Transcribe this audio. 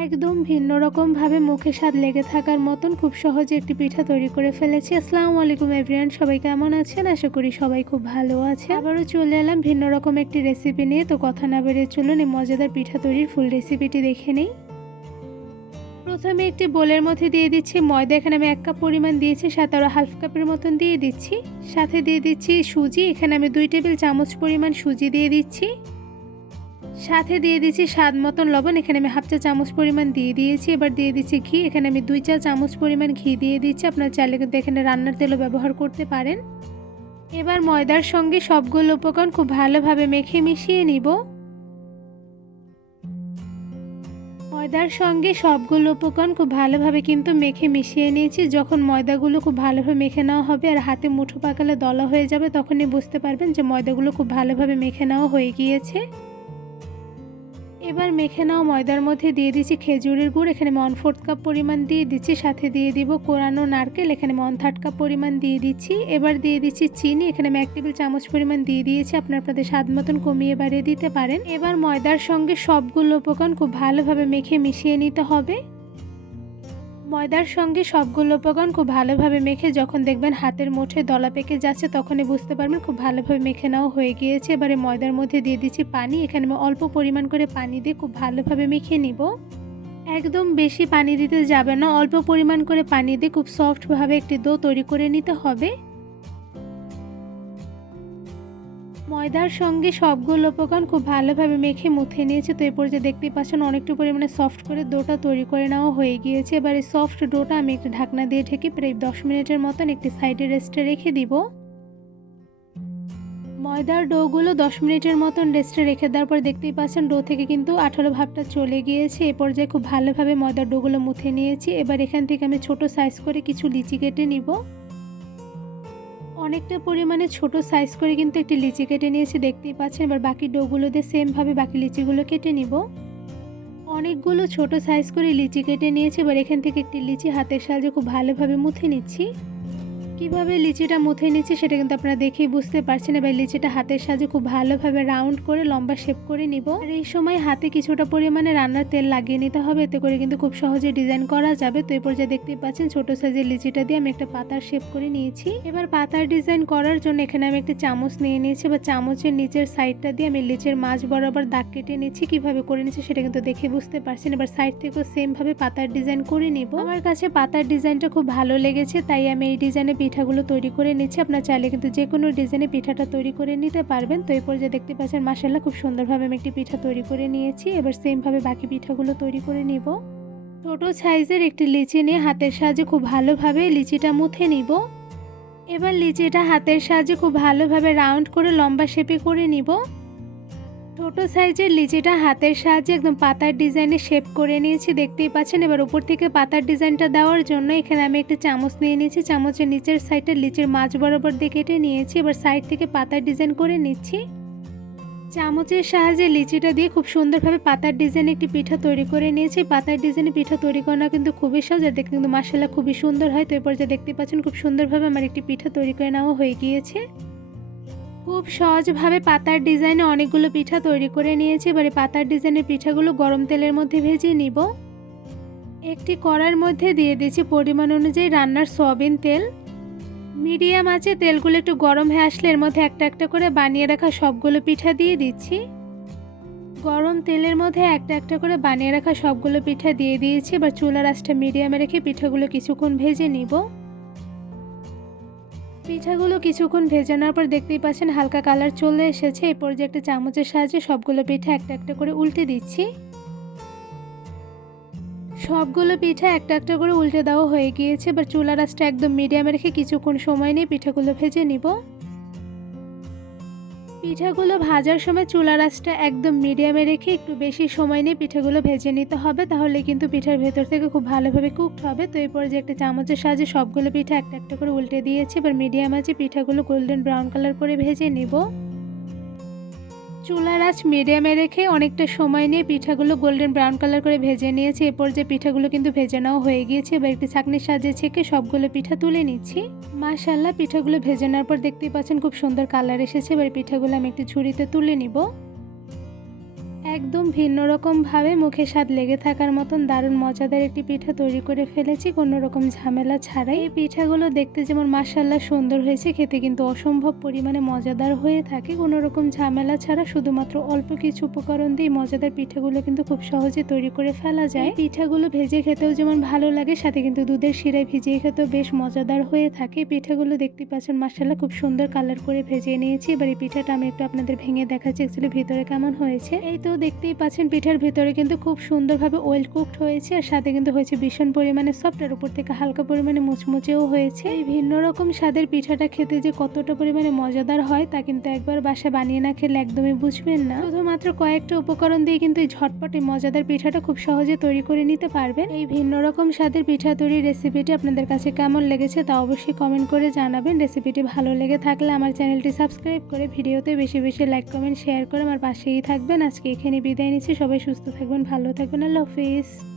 একদম ভিন্ন রকমভাবে মুখে স্বাদ লেগে থাকার মতন খুব সহজে একটি পিঠা তৈরি করে ফেলেছি। আসসালামু আলাইকুম এভরিওয়ান, সবাই কেমন আছেন? আশা করি সবাই খুব ভালো আছে। আবারও চলে এলাম ভিন্ন রকম একটি রেসিপি নিয়ে। তো কথা না বেরিয়ে চলুন এই মজাদার পিঠা তৈরির ফুল রেসিপিটি দেখে নেই। প্রথমে একটি বোলের মধ্যে দিয়ে দিচ্ছি ময়দা। এখানে আমি 1 কাপ পরিমাণ দিয়েছি, সাথে আরও হাফ কাপের মতন দিয়ে দিচ্ছি। সাথে দিয়ে দিচ্ছি সুজি। এখানে আমি 2 টেবিল চামচ পরিমাণ সুজি দিয়ে দিচ্ছি। সাথে দিয়ে দিচ্ছি স্বাদ মতন লবণ। এখানে আমি হাফ চা চামচ পরিমাণ দিয়ে দিয়েছি। এবার দিয়ে দিচ্ছি ঘি। এখানে আমি 2 চা চামচ পরিমাণ ঘি দিয়ে দিচ্ছি। আপনারা চাইলে কিন্তু এখানে রান্নার তেলও ব্যবহার করতে পারেন। এবার ময়দার সঙ্গে সবগুলো উপকরণ খুব ভালোভাবে মেখে মিশিয়ে নিব। ময়দার সঙ্গে সবগুলো উপকরণ খুব ভালোভাবে কিন্তু মেখে মিশিয়ে নিয়েছি। যখন ময়দাগুলো খুব ভালোভাবে মেখে নেওয়া হবে আর হাতে মুঠো পাকালে দলা হয়ে যাবে, তখনই বুঝতে পারবেন যে ময়দাগুলো খুব ভালোভাবে মেখে নেওয়া হয়ে গিয়েছে। এবার মেখে নেওয়া ময়দার মধ্যে দিয়ে দিচ্ছি খেজুরের গুড়। এখানে আমি 1/4 কাপ পরিমাণ দিয়ে দিচ্ছি। সাথে দিয়ে দিব কোরানো নারকেল। এখানে আমি 1/3 কাপ পরিমাণ দিয়ে দিচ্ছি। এবার দিয়ে দিচ্ছি চিনি। এখানে আমি 1 টেবিল চামচ পরিমাণ দিয়ে দিয়েছি। আপনাদের স্বাদ মতন কমিয়ে বাড়িয়ে দিতে পারেন। এবার ময়দার সঙ্গে সবগুলো উপকরণ খুব ভালোভাবে মেখে মিশিয়ে নিতে হবে। ময়দার সঙ্গে সবগুলো উপকরণ খুব ভালোভাবে মেখে যখন দেখবেন হাতের মুঠে দলা পেকে যাচ্ছে, তখনই বুঝতে পারবেন খুব ভালোভাবে মেখে নেওয়া হয়ে গিয়েছে। এবারে ময়দার মধ্যে দিয়ে দিচ্ছি পানি। এখানে আমি অল্প পরিমাণ করে পানি দিয়ে খুব ভালোভাবে মেখে নিব। একদম বেশি পানি দিতে যাবে না, অল্প পরিমাণ করে পানি দিয়ে খুব সফটভাবে একটি ডো তৈরি করে নিতে হবে। ময়দার সঙ্গে সবগুলো উপকরণ খুব ভালোভাবে মেখে মুথে নিয়েছে। তো এই পর্যায়ে দেখতেই পাচ্ছেন অনেকটা পরিমাণে সফট করে ডোটা তৈরি করে নেওয়া হয়ে গিয়েছে। এবার এই সফট ডোটা আমি একটা ঢাকনা দিয়ে ঢেকে প্রায় 10 মিনিটের মতন একটি সাইডে রেস্টে রেখে দিব। ময়দার ডোগুলো 10 মিনিটের মতন রেস্টে রেখে দেওয়ার পর দেখতেই পাচ্ছেন ডো থেকে কিন্তু আঠালো ভাবটা চলে গিয়েছে। এই পর্যায়ে খুব ভালোভাবে ময়দার ডোগুলো মুথে নিয়েছি। এবার এখান থেকে আমি ছোট সাইজ করে কিছু লিচি কেটে নিব। অনেকটা পরিমাণে ছোট সাইজ করে কিন্তু একটি লিচি কেটে নিয়েছি, দেখতেই পাচ্ছেন। এবার বাকি ডোগুলো দিয়ে সেমভাবে বাকি লিচিগুলো কেটে নিব। অনেকগুলো ছোট সাইজ করে লিচি কেটে নিয়েছি। এবার এখান থেকে একটি লিচি হাতের সাহায্যে খুব ভালোভাবে মুথে নিচ্ছি। কিভাবে লিচিটা মুথে নিচ্ছি সেটা কিন্তু আপনারা দেখেই বুঝতে পারছেন। এবার লিচিটা হাতের সাহায্যে খুব ভালোভাবে রাউন্ড করে লম্বা শেপ করে নিব। আর এই সময় হাতে কিছুটা পরিমাণে রান্নার তেল লাগিয়ে নিতে হবে, এতে করে কিন্তু খুব সহজে ডিজাইন করা যাবে। তো এই পর্যায়ে দেখতেই পাচ্ছেন ছোট সাইজের লিচিটা দিয়ে আমি একটা পাতার শেপ করে নিয়েছি। এবার পাতার ডিজাইন করার জন্য এখানে আমি একটা চামচ নিয়ে নিয়েছি। বা চামচের নিচের সাইডটা দিয়ে আমি লিচের মাঝ বরাবর দাগ কেটে নিচ্ছি। কিভাবে করে নিচ্ছি সেটা কিন্তু দেখে বুঝতে পারছেন। এবার সাইড থেকেও সেমভাবে পাতার ডিজাইন করে নিব। আমার কাছে পাতার ডিজাইনটা খুব ভালো লেগেছে, তাই আমি এই ডিজাইনে পিঠাগুলো তৈরি করে নিচ্ছি। আপনারা চাইলে কিন্তু যে কোনো ডিজাইনে পিঠাটা তৈরি করে নিতে পারবেন। তো এই পর্যায়ে দেখতে পাচ্ছেন মাশাআল্লাহ খুব সুন্দরভাবে আমি একটি পিঠা তৈরি করে নিয়েছি। এবার সেমভাবে বাকি পিঠাগুলো তৈরি করে নিব। ছোট সাইজের একটি লিচি নিয়ে হাতের সাহায্যে খুব ভালোভাবে লিচিটা মুথে নিব। এবার লিচিটা হাতের সাহায্যে খুব ভালোভাবে রাউন্ড করে লম্বা শেপে করে নিব। ছোট সাইজের লিচিটা হাতের সাহায্যে একদম পাতার ডিজাইনে শেপ করে নিয়েছি, দেখতেই পাচ্ছেন। এবার উপর থেকে পাতার ডিজাইনটা দেওয়ার জন্য এখানে আমি একটা চামচ নিয়ে নিয়েছি। চামচের নিচের সাইডটা লিচির মাঝ বরাবর দিয়ে কেটে নিয়েছি। এবার সাইড থেকে পাতার ডিজাইন করে নিচ্ছি। চামচের সাহায্যে লিচিটা দিয়ে খুব সুন্দরভাবে পাতার ডিজাইনে একটি পিঠা তৈরি করে নিয়েছি। পাতার ডিজাইনে পিঠা তৈরি করা কিন্তু খুবই সহজ, আর দেখতে কিন্তু মাশাআল্লাহ খুবই সুন্দর হয়। তো এরপর যা দেখতে পাচ্ছেন খুব সুন্দরভাবে আমার একটি পিঠা তৈরি করে নেওয়া হয়ে গিয়েছে। খুব সহজভাবে পাতার ডিজাইনে অনেকগুলো পিঠা তৈরি করে নিয়েছি। এবারে পাতার ডিজাইনের পিঠাগুলো গরম তেলের মধ্যে ভেজে নিব। একটি কড়াইয়ের মধ্যে দিয়ে দিয়েছি পরিমাণ অনুযায়ী রান্নার সয়াবিন তেল। মিডিয়াম আঁচে তেলগুলো একটু গরম হয়ে আসলে এর মধ্যে একটা একটা করে বানিয়ে রাখা সবগুলো পিঠা দিয়ে দিচ্ছি। গরম তেলের মধ্যে একটা একটা করে বানিয়ে রাখা সবগুলো পিঠা দিয়ে দিয়েছি। এবার চুলার আঁচটা মিডিয়ামে রেখে পিঠাগুলো কিছুক্ষণ ভেজে নিব। পিঠাগুলো কিছুক্ষণ ভেজে নেওয়ার পর দেখতেই পাচ্ছেন হালকা কালার চলে এসেছে। এই পর্যায়ে একটা চামচের সাহায্যে সবগুলো পিঠা একটা একটা করে উল্টে দিচ্ছি। সবগুলো পিঠা একটা একটা করে উল্টে দেওয়া হয়ে গিয়েছে। এবার চুলার আঁচটা একদম মিডিয়ামে রেখে কিছুক্ষণ সময় নিয়ে পিঠাগুলো ভেজে নিব। পিঠাগুলো ভাজার সময় চুলার আঁচটা একদম মিডিয়ামে রেখে একটু বেশি সময় নিয়ে পিঠাগুলো ভেজে নিতে হবে, তাহলে কিন্তু পিঠার ভেতর থেকে খুব ভালোভাবে কুকড হবে। তো এরপর যে একটা চামচের সাহায্যে সবগুলো পিঠা একটা একটা করে উল্টে দিয়েছি। এবার মিডিয়াম আঁচে পিঠাগুলো গোল্ডেন ব্রাউন কালার করে ভেজে নিব। চুলার আঁচ মিডিয়ামে রেখে অনেকটা সময় নিয়ে পিঠাগুলো গোল্ডেন ব্রাউন কালার করে ভেজে নিয়েছি। এরপর যে পিঠাগুলো কিন্তু ভেজে নেওয়া হয়ে গিয়েছে। এবার একটি ছাঁকনির সাহায্যে ছেঁকে সবগুলো পিঠা তুলে নিচ্ছি। মাশাআল্লাহ পিঠাগুলো ভেজে নেওয়ার পর দেখতেই পাচ্ছেন খুব সুন্দর কালার এসেছে। এবার পিঠাগুলো আমি একটি ঝুড়িতে তুলে নিব। একদম ভিন্ন রকমভাবে মুখে স্বাদ লেগে থাকার মতন দারুণ মজাদার একটি পিঠা তৈরি করে ফেলেছি কোনো রকম ঝামেলা ছাড়াই। এই পিঠাগুলো দেখতে যেমন মাশাআল্লাহ সুন্দর হয়েছে, খেতে কিন্তু অসম্ভব পরিমাণে মজাদার হয়ে থাকে। কোনো রকম ঝামেলা ছাড়া শুধুমাত্র অল্প কিছু উপকরণ দিয়ে মজাদার পিঠাগুলো কিন্তু খুব সহজে তৈরি করে ফেলা যায়। পিঠাগুলো ভেজে খেতেও যেমন ভালো লাগে, সাথে কিন্তু দুধের শিরায় ভিজিয়ে খেতেও বেশ মজাদার হয়ে থাকে। পিঠাগুলো দেখতে পাচ্ছেন মাশাআল্লাহ খুব সুন্দর কালার করে ভেজে নিয়েছি। এবার এই পিঠাটা আমি একটু আপনাদের ভেঙে দেখাচ্ছি অ্যাকচুয়ালি ভিতরে কেমন হয়েছে। এই তো দেখতেই পাচ্ছেন পিঠার ভিতরে কিন্তু খুব সুন্দরভাবে ওয়েল কুকড হয়েছে, আর সাথে কিন্তু হয়েছে ভীষণ পরিমাণে সফট, আর উপর থেকে হালকা পরিমাণে মুচমুচেও হয়েছে। এই ভিন্ন রকম স্বাদের পিঠাটা খেতে যে কতটা পরিমাণে মজাদার হয় তা কিন্তু একবার বাসায় বানিয়ে না খেলে একদমই বুঝবেন না। শুধুমাত্র কয়েকটা উপকরণ দিয়ে কিন্তু এই ঝটপট এই মজাদার পিঠাটা খুব সহজে তৈরি করে নিতে পারবেন। এই ভিন্ন রকম স্বাদের পিঠা তৈরির রেসিপিটি আপনাদের কাছে কেমন লেগেছে তা অবশ্যই কমেন্ট করে জানাবেন। রেসিপিটি ভালো লেগে থাকলে আমার চ্যানেলটি সাবস্ক্রাইব করে ভিডিওতে বেশি বেশি লাইক কমেন্ট শেয়ার করে আমার পাশেই থাকবেন। আজকে এখানে বিদায় নিচ্ছি। সবাই সুস্থ থাকবেন, ভালো থাকবেন। আল্লাহ হাফিজ।